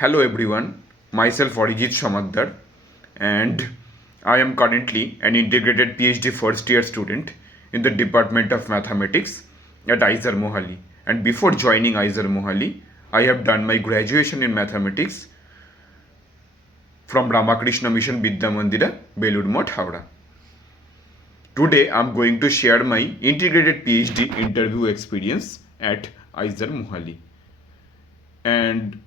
Hello everyone, myself Arijit Samaddar, and I am currently an integrated PhD first year student in the Department of Mathematics at IISER Mohali. And before joining IISER Mohali, I have done my graduation in mathematics from Ramakrishna Mission Vidya Mandira, Belur Math, Howrah. Today I am going to share my integrated PhD interview experience at IISER Mohali. And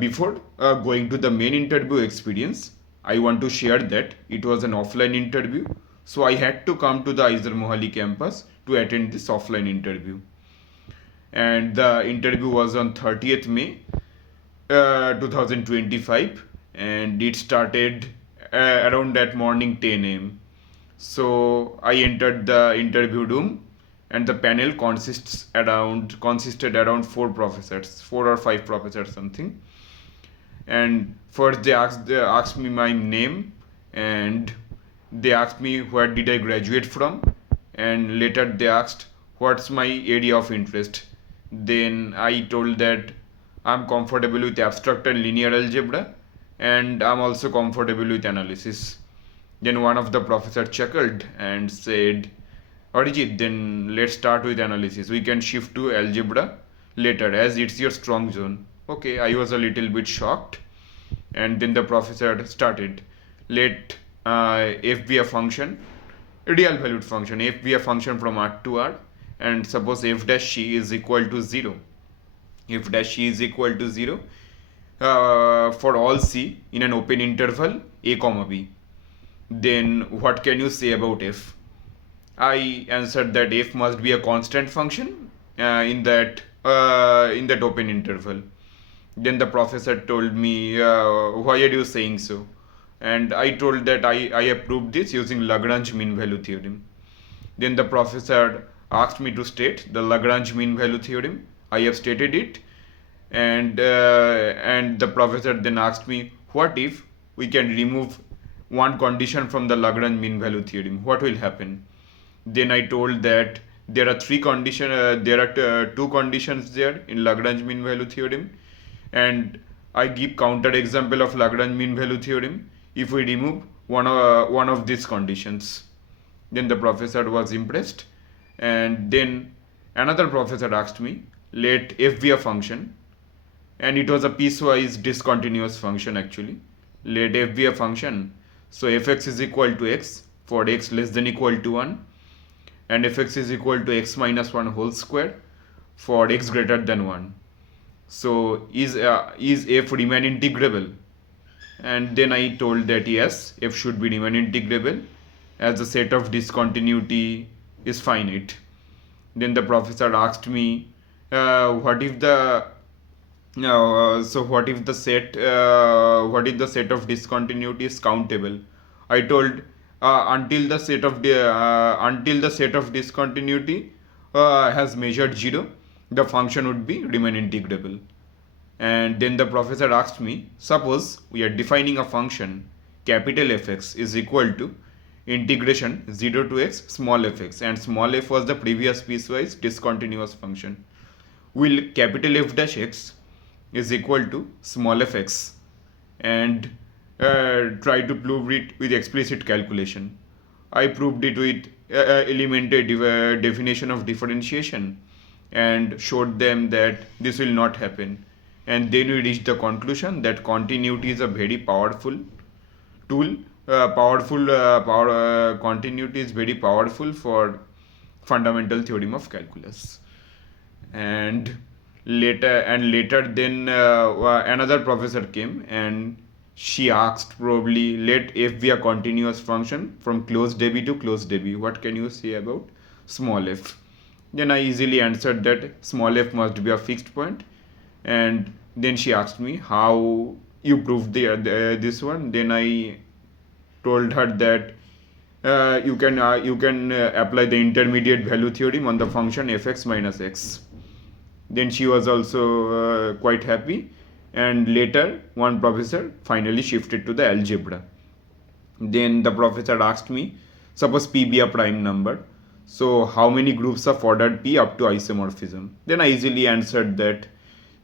before going to the main interview experience, I want to share that it was an offline interview. So I had to come to the IISER Mohali campus to attend this offline interview. And the interview was on 30th May 2025, and it started around that morning 10 a.m. So I entered the interview room, and the panel consisted around four or five professors something. And first they asked me my name, and they asked me where did I graduate from, and later they asked what's my area of interest. Then I told that I'm comfortable with abstract and linear algebra, and I'm also comfortable with analysis. Then one of the professors chuckled and said, Arijit, then let's start with analysis. We can shift to algebra later as it's your strong zone. Okay, I was a little bit shocked. And then the professor started. Let f be a function, a real valued function. F be a function from R to R. And suppose f dash c is equal to 0. F dash c is equal to 0 for all c in an open interval a comma b. Then what can you say about f? I answered that f must be a constant function in that open interval. Then the professor told me, why are you saying so? And I told that I have proved this using Lagrange mean value theorem. Then the professor asked me to state the Lagrange mean value theorem. I have stated it, and the professor then asked me, what if we can remove one condition from the Lagrange mean value theorem? What will happen? Then I told that there are two conditions there in Lagrange mean value theorem, and I give counter example of Lagrange mean value theorem if we remove one of these conditions. Then the professor was impressed, and then another professor asked me, let f be a function, and it was a piecewise discontinuous function actually. Let f be a function, so fx is equal to x for x less than equal to 1, and fx is equal to x minus 1 whole square for x greater than 1. So is f remain integrable? And then I told that yes, f should be remain integrable as the set of discontinuity is finite. Then the professor asked me, what if the set of discontinuity is countable? I told until the set of discontinuity has measured 0, the function would be remain integrable. And then the professor asked me, suppose we are defining a function capital Fx is equal to integration 0 to x small fx, and small f was the previous piecewise discontinuous function. Will capital F dash x is equal to small fx, and try to prove it with explicit calculation. I proved it with elementary definition of differentiation and showed them that this will not happen. And then we reached the conclusion that continuity is a very powerful tool. Continuity is very powerful for fundamental theorem of calculus. And later then another professor came, and she asked, probably, let f be a continuous function from closed AB to closed AB. What can you say about small f? Then I easily answered that small f must be a fixed point. And then she asked me how you proved this one. Then I told her that you can apply the intermediate value theorem on the function fx minus x. Then she was also quite happy, and later one professor finally shifted to the algebra. Then the professor asked me, suppose p be a prime number, so how many groups of ordered p up to isomorphism? Then I easily answered that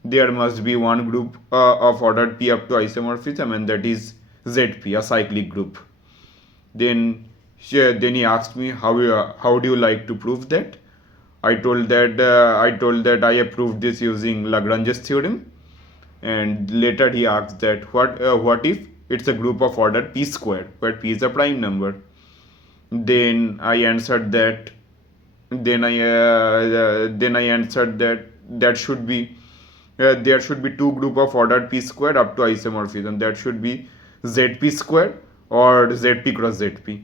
there must be one group of ordered P up to isomorphism, and that is ZP, a cyclic group. Then he asked me how do you like to prove that. I told that I have proved this using Lagrange's theorem, and later he asked that what if it's a group of order p square where p is a prime number. Then I answered that then I answered that that should be there should be two group of ordered p square up to isomorphism. That should be zp square or zp cross zp.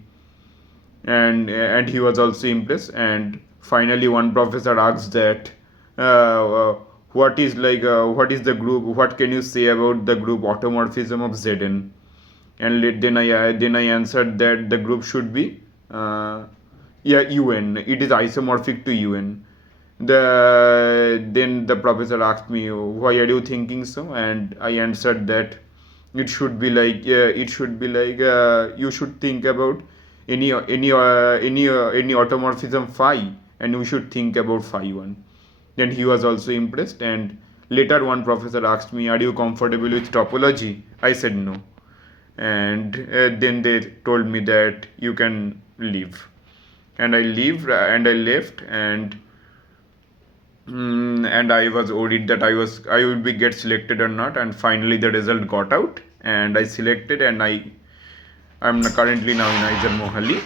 And he was also impressed. And finally one professor asked that uh, what is the group, what can you say about the group automorphism of Zn. And then I answered that the group should be un, it is isomorphic to un. Then the professor asked me, why are you thinking so? And I answered that it should be like you should think about any automorphism phi, and we should think about phi 1. Then he was also impressed. And later one professor asked me, are you comfortable with topology? I said no. And then they told me that you can leave. And I left. And I was worried that I would be get selected or not. And finally the result got out, and I selected, and I'm currently now in IISER Mohali.